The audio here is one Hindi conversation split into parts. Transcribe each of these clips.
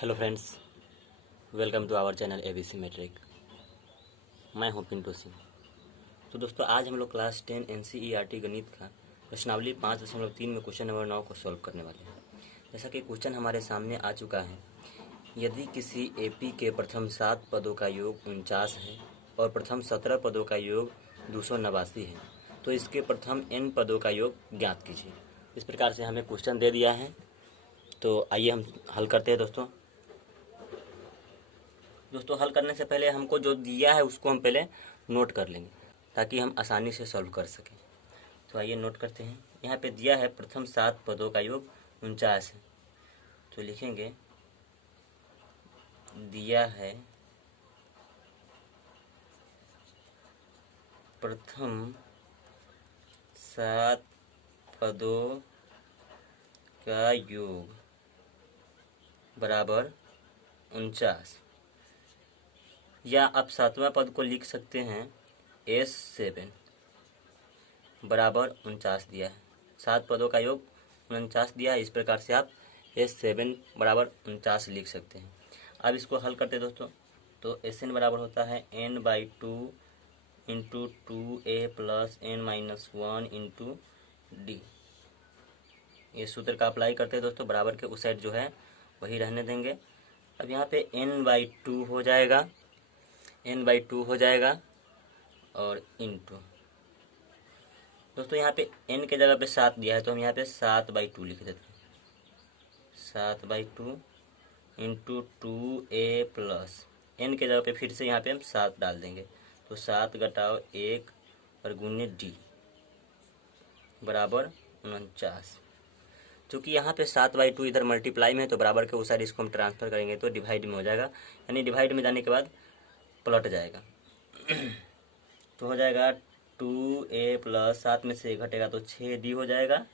Hello friends, welcome to our channel ABC matric. मैं हूं पिंटू सिंह। तो दोस्तों, आज हम लोग क्लास 10 एनसीईआरटी गणित का प्रश्नावली 5.3 में क्वेश्चन नंबर 9 को सॉल्व करने वाले हैं। जैसा कि क्वेश्चन हमारे सामने आ चुका है, यदि किसी एपी के प्रथम 7 पदों का योग 49 है और प्रथम 17 पदों का योग 289 है, तो इसके प्रथम n पदों का योग ज्ञात कीजिए। इस प्रकार से हमें क्वेश्चन दे दिया है, तो आइए हम हल करते हैं। दोस्तों, हल करने से पहले हमको जो दिया है उसको हम पहले नोट कर लेंगे ताकि हम आसानी से सॉल्व कर सकें। तो आइए नोट करते हैं। यहाँ पे दिया है प्रथम 7 पदों का योग 49 है, तो लिखेंगे दिया है प्रथम 7 पदों का योग बराबर 49, या आप 7वां पद को लिख सकते हैं S7 बराबर 49 दिया है। 7 पदों का योग 49 दिया है। इस प्रकार से आप S7 बराबर 49 लिख सकते हैं। अब इसको हल करते हैं दोस्तों, तो Sn बराबर होता है n/2 into 2a plus n-1 into D. ये सूत्र का अप्लाई करते हैं दोस्तों, बराबर के उस साइड जो है वही रहने देंगे। अब यहाँ पे n/2 हो जाएगा और इंटू दोस्तों यहाँ पे n के जगह पे 7 दिया है, तो हम यहाँ पे 7/2 लिख देते हैं। 7/2 इंटू 2a प्लस n के जगह पे फिर से यहाँ पे हम 7 डाल देंगे, तो 7 घटाओ 1 और गुने d बराबर 49। चूँकि यहाँ पे 7/2 इधर मल्टीप्लाई में है, तो बराबर के उस साइड इसको हम ट्रांसफर करेंगे तो डिवाइड में हो जाएगा, यानी डिवाइड में जाने के बाद पलट जाएगा। तो हो जाएगा 2a प्लस 7 में से घटेगा तो 6d हो जाएगा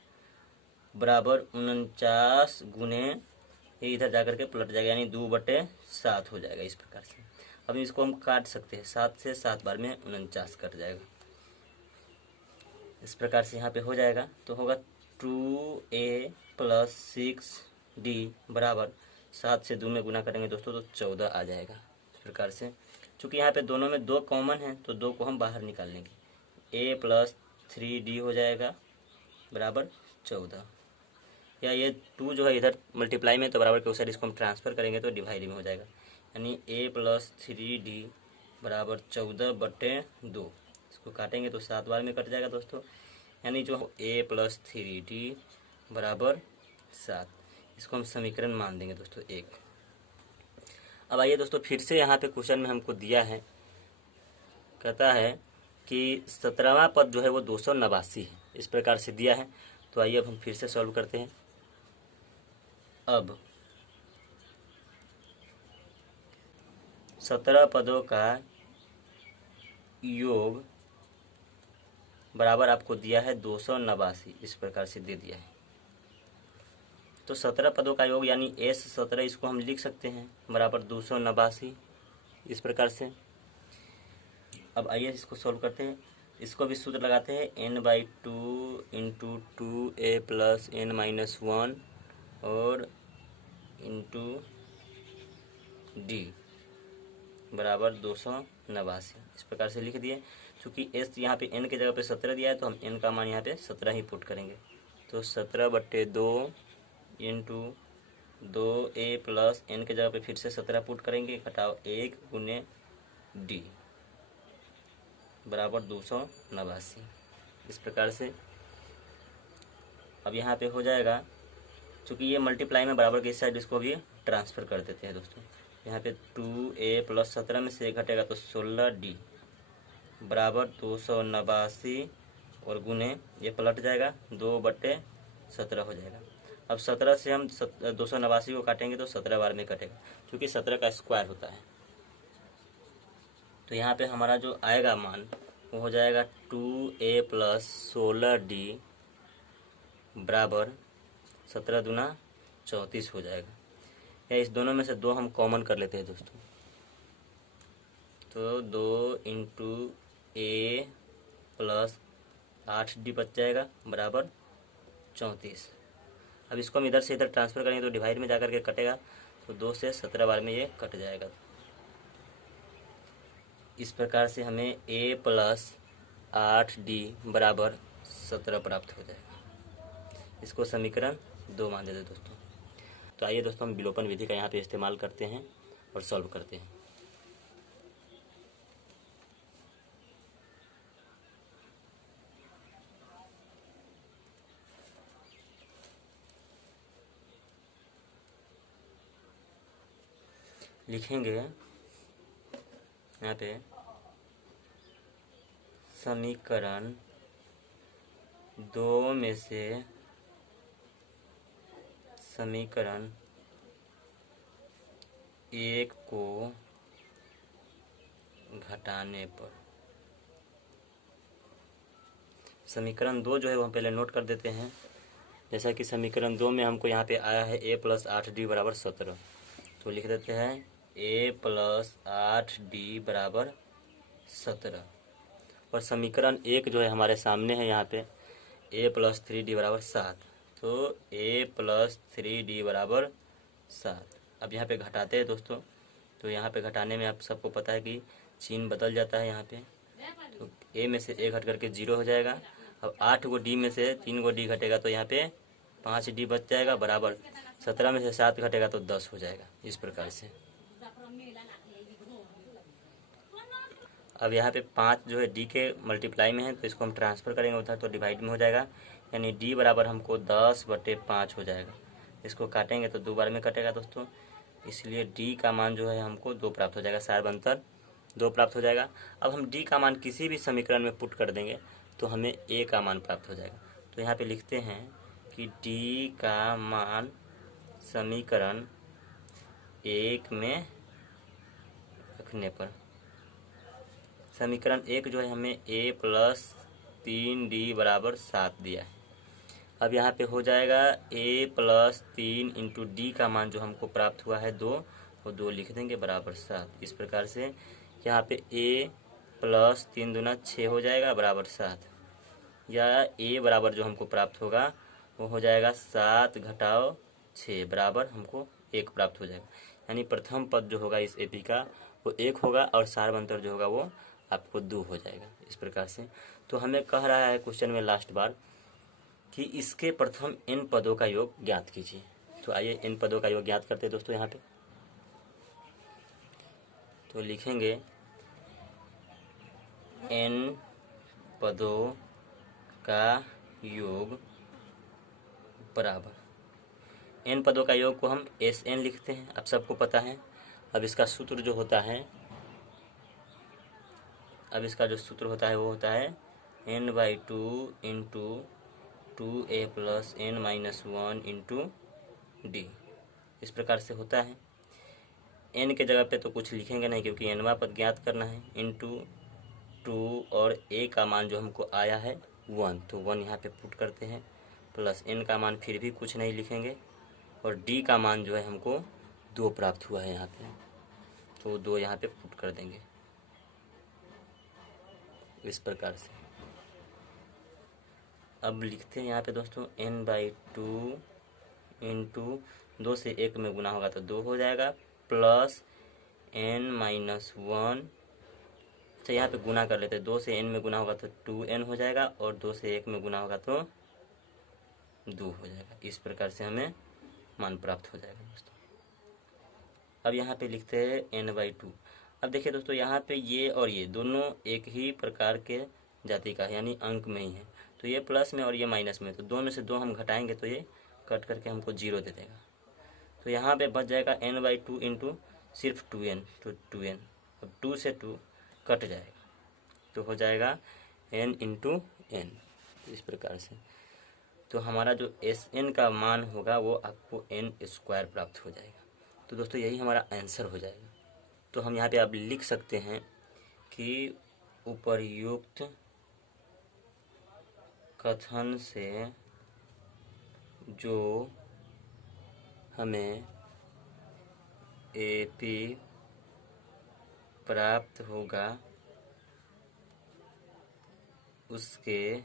बराबर 49 गुने ये इधर जाकर के पलट जाएगा, यानी 2/7 हो जाएगा। इस प्रकार से अब इसको हम काट सकते हैं, 7 से 7 बार में 49 कट जाएगा। इस प्रकार से यहाँ पे हो जाएगा, तो होगा 2a प्लस 6d बराबर 7 से 2 में गुना करेंगे दोस्तों तो 14 आ जाएगा। इस प्रकार से चूँकि यहाँ पे दोनों में 2 कॉमन है, तो 2 को हम बाहर निकाल लेंगे। a प्लस 3d हो जाएगा बराबर 14, या ये 2 जो है इधर मल्टीप्लाई में, तो बराबर के उस साइड इसको हम ट्रांसफर करेंगे तो डिवाइड में हो जाएगा, यानी a प्लस 3d बराबर 14/2। इसको काटेंगे तो 7 बार में कट जाएगा दोस्तों, यानी जो a प्लस 3d बराबर 7। इसको हम समीकरण मान देंगे दोस्तों 1। अब आइए दोस्तों, फिर से यहाँ पे क्वेश्चन में हमको दिया है, कहता है कि 17वां पद जो है वो 289 है। इस प्रकार से दिया है, तो आइए अब हम फिर से सॉल्व करते हैं। अब 17 पदों का योग बराबर आपको दिया है 289, इस प्रकार से दे दिया है। तो 17 पदों का योग यानी S17 इसको हम लिख सकते हैं बराबर 289, इस प्रकार से। अब आइए इसको सॉल्व करते हैं। इसको भी सूत्र लगाते हैं, n/2 into 2a plus n-1 और इंटू डी बराबर 289, इस प्रकार से लिख दिए। चूँकि s यहाँ पे n के जगह पे 17 दिया है, तो हम n का मान यहाँ पे 17 ही पुट करेंगे, तो 17/2 इंटू 2a प्लस n के जगह पे फिर से 17 पुट करेंगे, घटाओ 1 गुने डी बराबर 289, इस प्रकार से। अब यहाँ पे हो जाएगा, चूँकि ये मल्टीप्लाई में बराबर के इस साइड इसको भी ट्रांसफ़र कर देते हैं दोस्तों। यहाँ पे 2a प्लस 17 में से घटेगा तो 16d बराबर 289 और गुने ये पलट जाएगा 2/17 हो जाएगा। अब 17 से हम 289 को काटेंगे तो 17 बार में कटेगा, क्योंकि 17 का स्क्वायर होता है। तो यहाँ पे हमारा जो आएगा मान वो हो जाएगा 2a प्लस 16d बराबर 17 दूना 34 हो जाएगा। या इस दोनों में से 2 हम कॉमन कर लेते हैं दोस्तों, तो 2 इंटू a प्लस 8d बच जाएगा बराबर 34। अब इसको हम इधर से इधर ट्रांसफ़र करेंगे तो डिवाइड में जाकर के कटेगा, तो 2 से 17 बार में ये कट जाएगा। इस प्रकार से हमें a प्लस 8d बराबर 17 प्राप्त हो जाएगा। इसको समीकरण 2 मान देते दोस्तों। तो आइए दोस्तों हम विलोपन विधि का यहाँ पे इस्तेमाल करते हैं और सॉल्व करते हैं। लिखेंगे यहाँ पे समीकरण 2 में से समीकरण 1 को घटाने पर, समीकरण 2 जो है वो हम पहले नोट कर देते हैं। जैसा कि समीकरण 2 में हमको यहाँ पे आया है a प्लस 8d बराबर 17, तो लिख देते हैं a प्लस 8d बराबर 17। और समीकरण 1 जो है हमारे सामने है यहाँ पे a प्लस 3d बराबर 7, तो a प्लस 3d बराबर 7। अब यहाँ पे घटाते हैं दोस्तों, तो यहाँ पे घटाने में आप सबको पता है कि चिन्ह बदल जाता है यहाँ पे, तो a में से a घट करके 0 हो जाएगा। अब 8 गो d में से 3 गो d घटेगा तो यहाँ पे 5d बच जाएगा बराबर 17 में से 7 घटेगा तो 10 हो जाएगा। इस प्रकार से अब यहाँ पे 5 जो है d के मल्टीप्लाई में है, तो इसको हम ट्रांसफ़र करेंगे उधर तो डिवाइड में हो जाएगा, यानी d बराबर हमको 10/5 हो जाएगा। इसको काटेंगे तो 2 बार में कटेगा दोस्तों, इसलिए d का मान जो है हमको 2 प्राप्त हो जाएगा, सारबंतर 2 प्राप्त हो जाएगा। अब हम d का मान किसी भी समीकरण में पुट कर देंगे तो हमें a का मान प्राप्त हो जाएगा। तो यहाँ पे लिखते हैं कि d का मान समीकरण 1 में रखने पर, समीकरण 1 जो है हमें a प्लस 3d बराबर 7 दिया है। अब यहाँ पे हो जाएगा a प्लस 3 इंटू डी का मान जो हमको प्राप्त हुआ है 2, वो 2 लिख देंगे बराबर 7। इस प्रकार से यहाँ पे a प्लस 3 दूना 6 हो जाएगा बराबर 7, या a बराबर जो हमको प्राप्त होगा वो हो जाएगा 7 घटाओ 6 बराबर हमको 1 प्राप्त हो जाएगा। यानी प्रथम पद जो होगा इस एपी का वो 1 होगा और सारबंतर जो होगा वो आपको 2 हो जाएगा। इस प्रकार से तो हमें कह रहा है क्वेश्चन में लास्ट बार कि इसके प्रथम n पदों का योग ज्ञात कीजिए। तो आइए n पदों का योग ज्ञात करते हैं दोस्तों। यहाँ पे तो लिखेंगे n पदों का योग बराबर, n पदों का योग को हम Sn लिखते हैं, अब सबको पता है। अब इसका सूत्र जो होता है, अब इसका जो सूत्र होता है वो होता है n/2 into 2a plus n minus 1 into D. इस प्रकार से होता है। n के जगह पे तो कुछ लिखेंगे नहीं क्योंकि nवा पद ज्ञात करना है, इंटू 2 और a का मान जो हमको आया है 1, तो 1 यहाँ पे पुट करते हैं, प्लस n का मान फिर भी कुछ नहीं लिखेंगे, और d का मान जो है हमको 2 प्राप्त हुआ है यहाँ पे, तो 2 यहाँ पे पुट कर देंगे। इस प्रकार से अब लिखते हैं यहाँ पे दोस्तों n/2 इंटू 2 से 1 में गुना होगा तो 2 हो जाएगा, प्लस n माइनस 1। अच्छा यहाँ पे गुना कर लेते हैं, 2 से n में गुना होगा तो 2n हो जाएगा, और 2 से 1 में गुना होगा तो 2 हो जाएगा। इस प्रकार से हमें मान प्राप्त हो जाएगा दोस्तों। अब यहाँ पे लिखते हैं n/2। अब देखिए दोस्तों यहाँ पे ये और ये दोनों एक ही प्रकार के जाति का है, यानी अंक में ही है, तो ये प्लस में और ये माइनस में, तो 2 में से 2 हम घटाएंगे तो ये कट करके हमको 0 दे देगा। तो यहाँ पे बच जाएगा n/2 इंटू सिर्फ 2n, तो 2n, अब 2 से 2 कट जाएगा तो हो जाएगा n इंटू n। इस प्रकार से तो हमारा जो Sn का मान होगा वो आपको n² प्राप्त हो जाएगा। तो दोस्तों यही हमारा आंसर हो जाएगा। तो हम यहाँ पे आप लिख सकते हैं कि उपर्युक्त कथन से जो हमें AP प्राप्त होगा उसके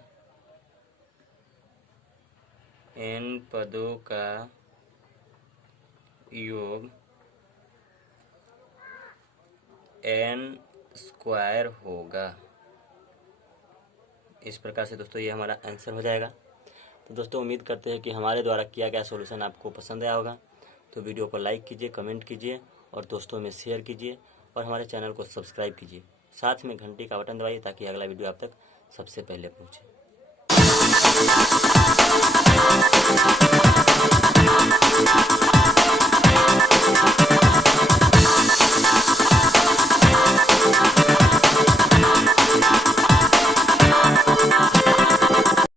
n पदों का योग n स्क्वायर होगा। इस प्रकार से दोस्तों ये हमारा आंसर हो जाएगा। तो दोस्तों उम्मीद करते हैं कि हमारे द्वारा किया गया सॉल्यूशन आपको पसंद आया होगा। तो वीडियो को लाइक कीजिए, कमेंट कीजिए और दोस्तों में शेयर कीजिए और हमारे चैनल को सब्सक्राइब कीजिए। साथ में घंटी का बटन दबाइए ताकि अगला वीडियो आप तक सबसे पहले पहुंचे।